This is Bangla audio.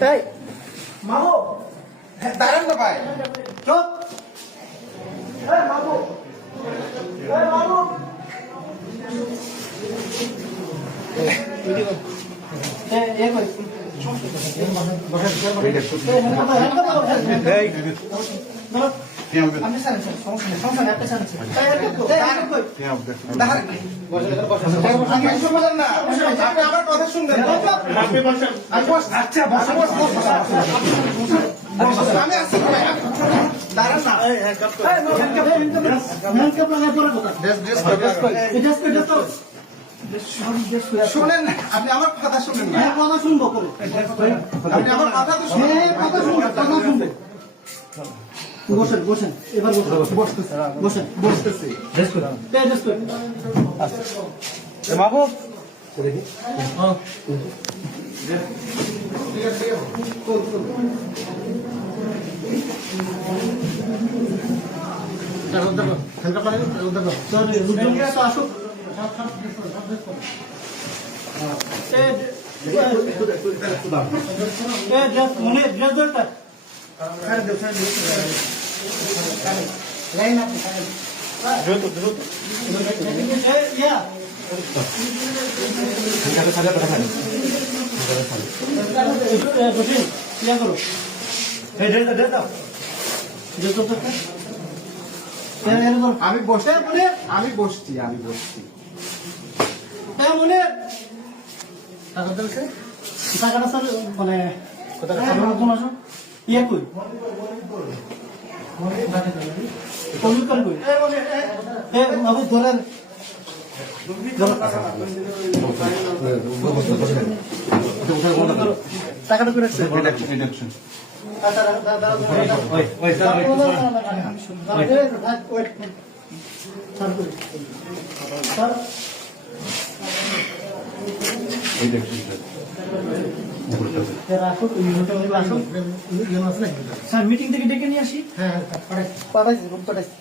তাই? মামু দাঁড়ান ভাই। চুপ। এই মামু। এই মামু এই। আমি শুনবেন আচ্ছা আসছি শুনেন না আপনি আমার কথা শুনেন না হ্যাঁ কথা শুনব করে আপনি আমার কথা তো শুনেন হ্যাঁ কথা শুনব কথা শুনবে বসেন বসেন এবার বসতেছে বসেন বসতেছি ড্রেস কই এই ড্রেস কই বাবু সরি রুদ্রমিয়া তো আসুক মনে ড্রেস দরকার ইয়া ইয়া আমি বসে মনে আমি বসছি আমি বসছি হ্যাঁ মনে টাকাটা স্যার মানে আসো ইয়ে কই? কম্পিউটার কই? এ বাবু ধরেন। টাকাটা করে রাখছে। দাদা ওই ওই স্যার আসুন স্যার মিটিং থেকে ডেকে নিয়ে আসি। হ্যাঁ পাঠাইছি পাঠাইছি